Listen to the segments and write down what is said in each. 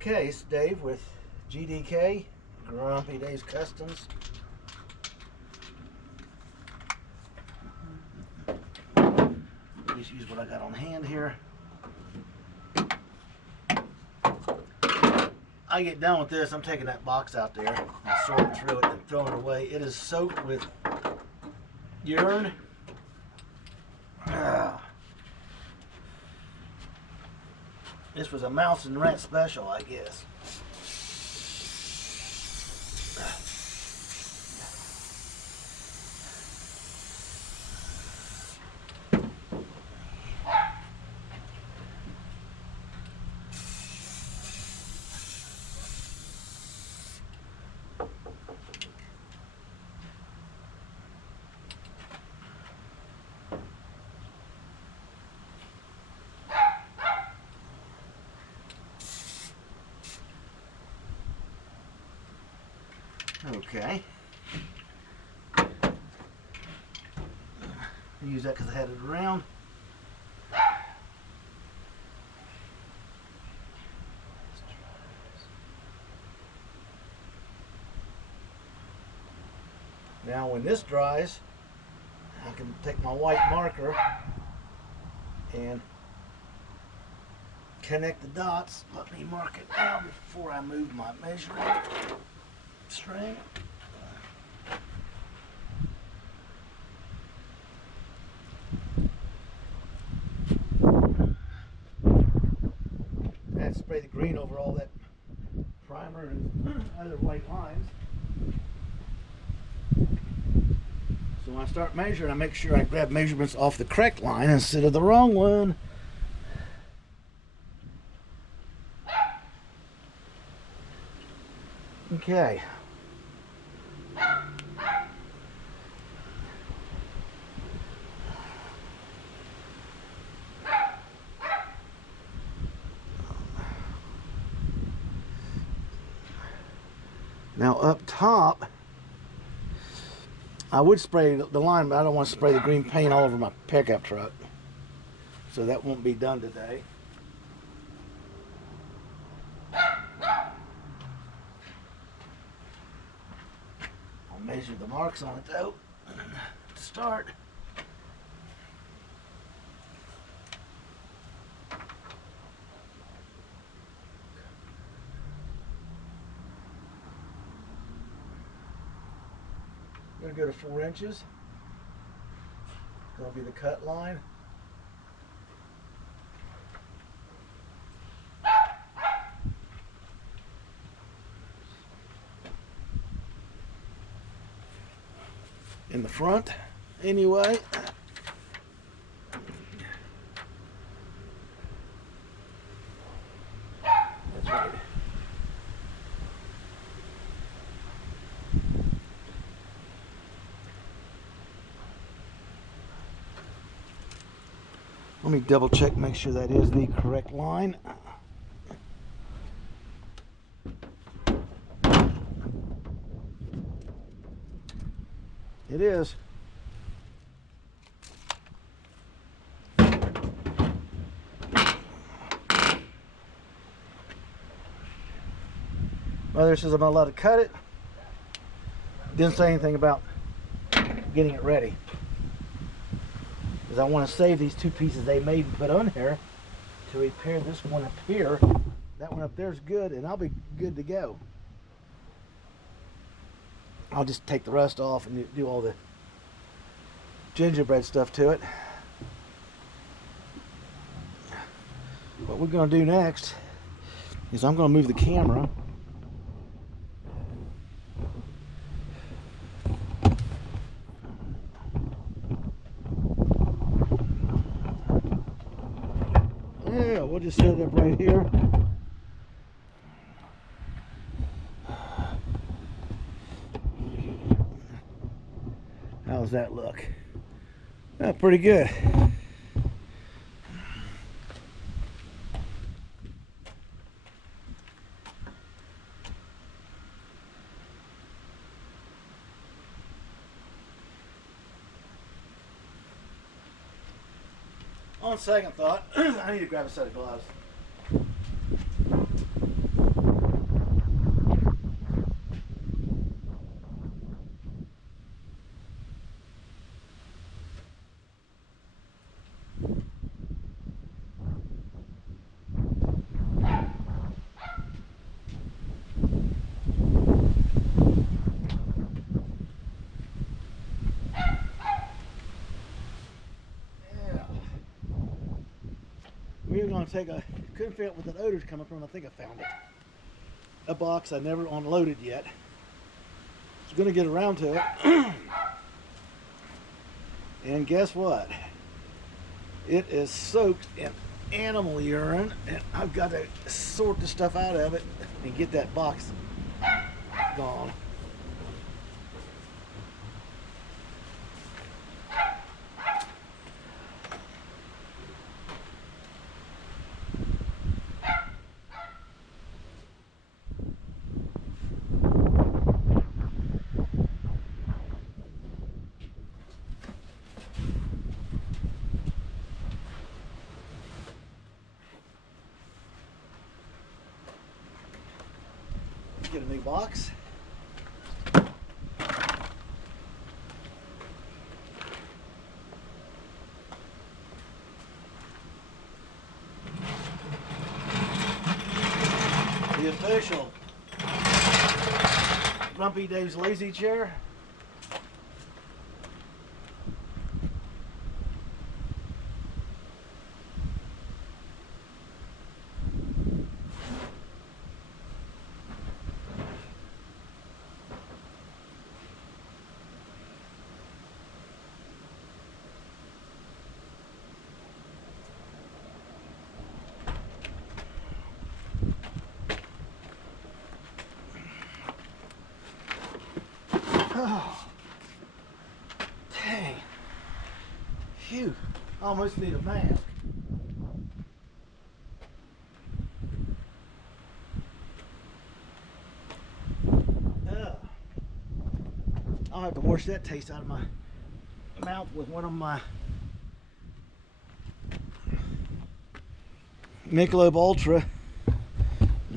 Okay, it's Dave with GDK, Grumpy Dave's Customs. Just use what I got on hand here. I get done with this, I'm taking that box out there and sorting through it and throwing it away. It is soaked with urine. This was a mouse and rat special, I guess. Okay. Use that because I had it around. Now when this dries, I can take my white marker and connect the dots. Let me mark it now before I move my measuring string. And spray the green over all that primer and other white lines. So when I start measuring, I make sure I grab measurements off the correct line instead of the wrong one. Okay. Now up top, I would spray the line, but I don't want to spray the green paint all over my pickup truck. So that won't be done today. I'll measure the marks on it though to start. I'm going to go to 4 inches. That'll be the cut line. In the front, anyway. That's right. Let me double check, make sure that is the correct line. It is. Mother says I'm not allowed to cut it. Didn't say anything about getting it ready, because I want to save these 2 pieces they made and put on here to repair this one up here. That one up there is good, and I'll be good to go. I'll just take the rust off and do all the gingerbread stuff to it. What we're going to do next is I'm going to move the camera yeah, we'll just set it up right here. How's that look? Oh, pretty good. On second thought, I need to grab a set of gloves. take couldn't figure out what that odor's coming from. I think I found it. A box I never unloaded yet. I was gonna get around to it. And guess what? It is soaked in animal urine, and I've got to sort the stuff out of it and get that box gone. Get a new box. The official Grumpy Dave's Lazy Chair. Oh, dang. Phew. I almost need a mask. I'll have to wash that taste out of my mouth with one of my Michelob Ultra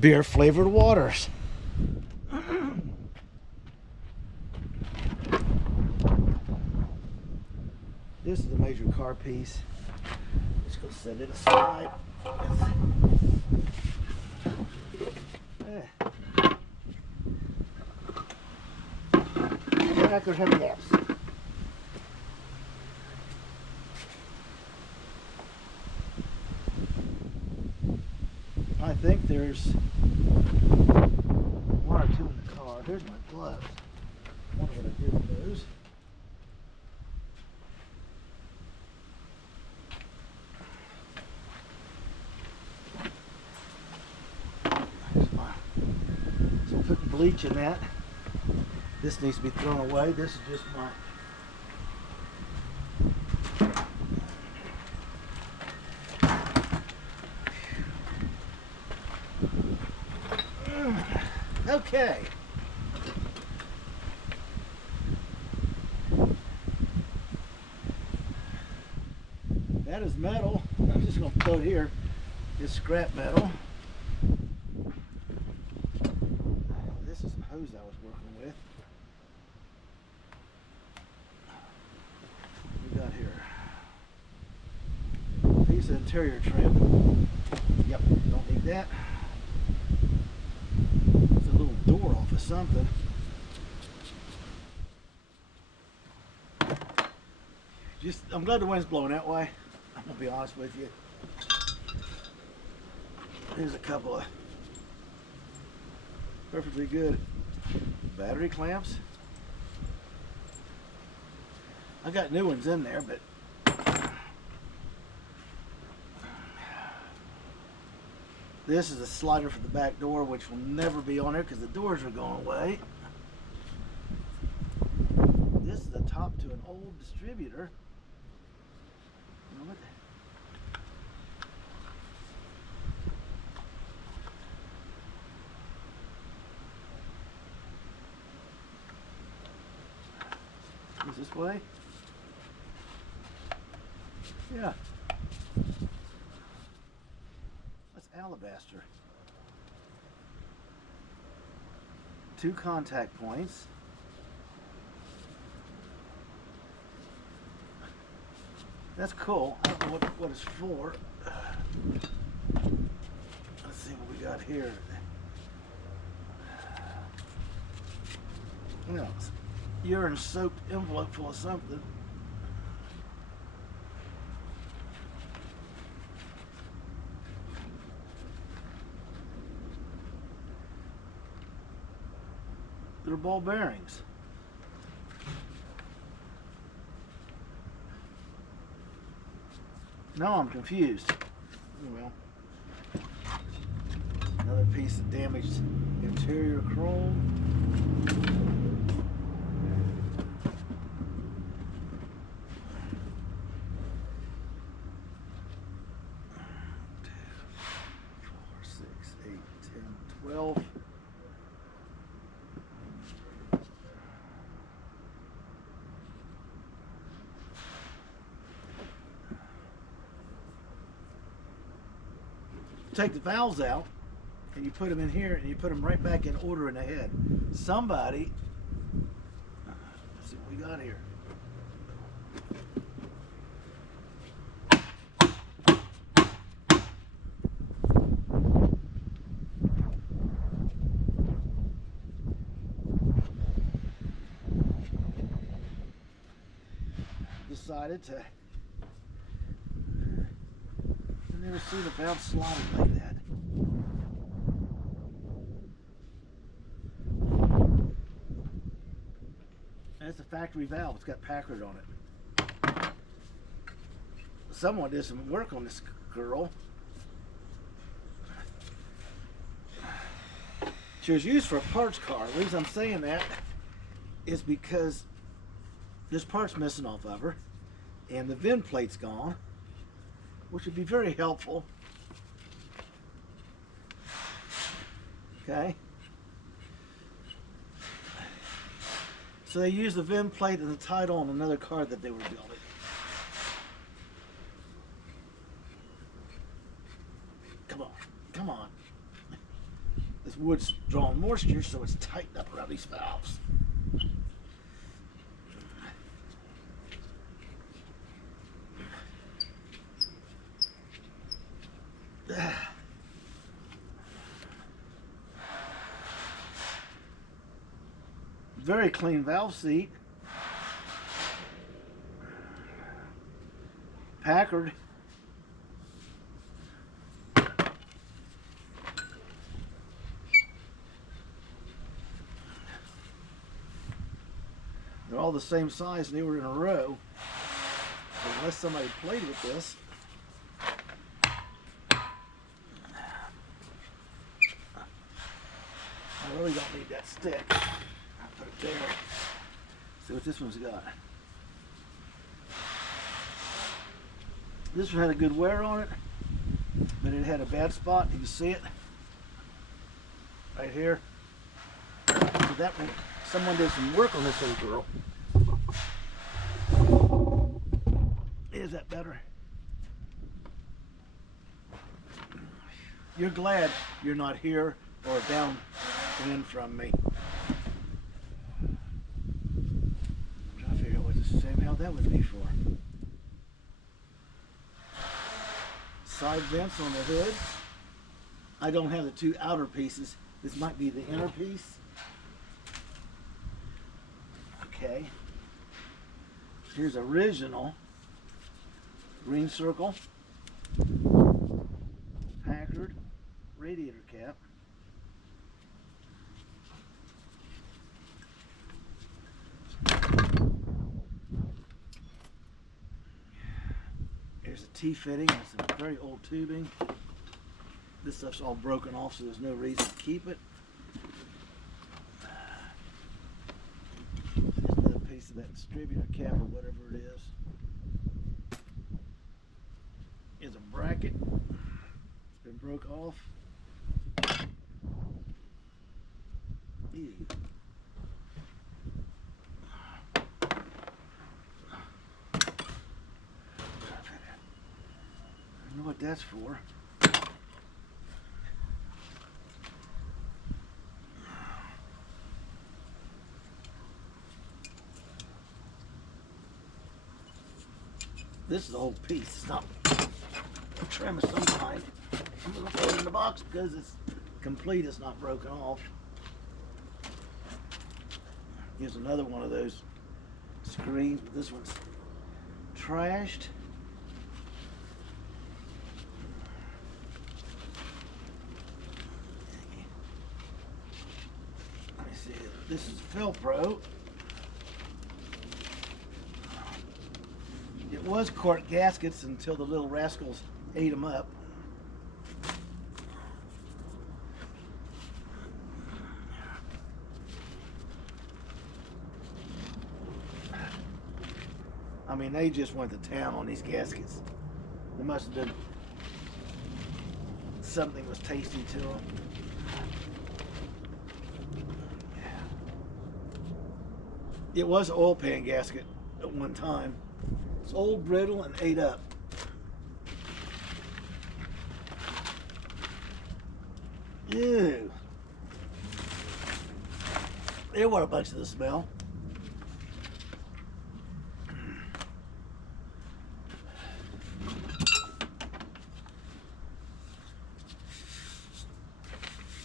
beer flavored waters. This is a major car piece. Just gonna set it aside. Packard heavy gaps. I think there's one or two in the car. Here's my gloves. I wonder what I did with those. So I'm putting bleach in that. This needs to be thrown away. This is just my okay. That is metal. I'm just going to throw it here. It's scrap metal. This is some hose I was working with. What we got here? Piece of interior trim. Yep, don't need that. There's a little door off of something. I'm glad the wind's blowing that way. I'm gonna be honest with you. Here's a couple of perfectly good battery clamps. I got new ones in there, but this is a slider for the back door, which will never be on there because the doors are going away. This is the top to an old distributor. You know what? Is this way? Yeah. That's alabaster. 2 contact points. That's cool. I don't know what it's for. Let's see what we got here. Yeah, urine soaked envelope full of something. They're ball bearings. Now I'm confused. Well, another piece of damaged interior chrome. Take the valves out and you put them in here and you put them right back in order in the head. Somebody, let's see what we got here. Decided to, I've never seen a valve slotted like that. That's a factory valve. It's got Packard on it. Someone did some work on this girl. She was used for a parts car. The reason I'm saying that is because there's parts missing off of her and the VIN plate's gone, which would be very helpful. Okay. So they used the VIN plate and the title on another car that they were building. Come on, come on. This wood's drawing moisture, so it's tightened up around these valves. Very clean valve seat. Packard. They're all the same size and they were in a row. So unless somebody played with this. I really don't need that stick. I'll put it there. See what this one's got. This one had a good wear on it, but it had a bad spot. You can see it right here. So that one, someone did some work on this little girl. Is that better? You're glad you're not here or downwind from me. I'm trying to figure out what the same how that would be for. Side vents on the hood. I don't have the two outer pieces. This might be the inner piece. Okay. Here's original green circle. Packard radiator cap. There's a T-fitting. It's some very old tubing. This stuff's all broken off, so there's no reason to keep it. There's another piece of that distributor cap or whatever it is. Here's a bracket. It's been broke off. Ew. I don't know what that's for. This is the whole piece. It's not trim of some kind. I'm going to put it in the box because it's complete. It's not broken off. Here's another one of those screens, but this one's trashed. Let me see. This is Filpro. It was cork gaskets until the little rascals ate them up. I mean, they just went to town on these gaskets. There must have been something was tasty to them. It was an oil pan gasket at one time. It's old, brittle, and ate up. Ew. There were a bunch of the smell.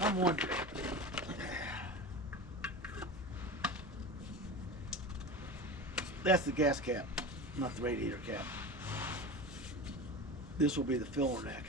I'm wondering. That's the gas cap, not the radiator cap. This will be the filler neck.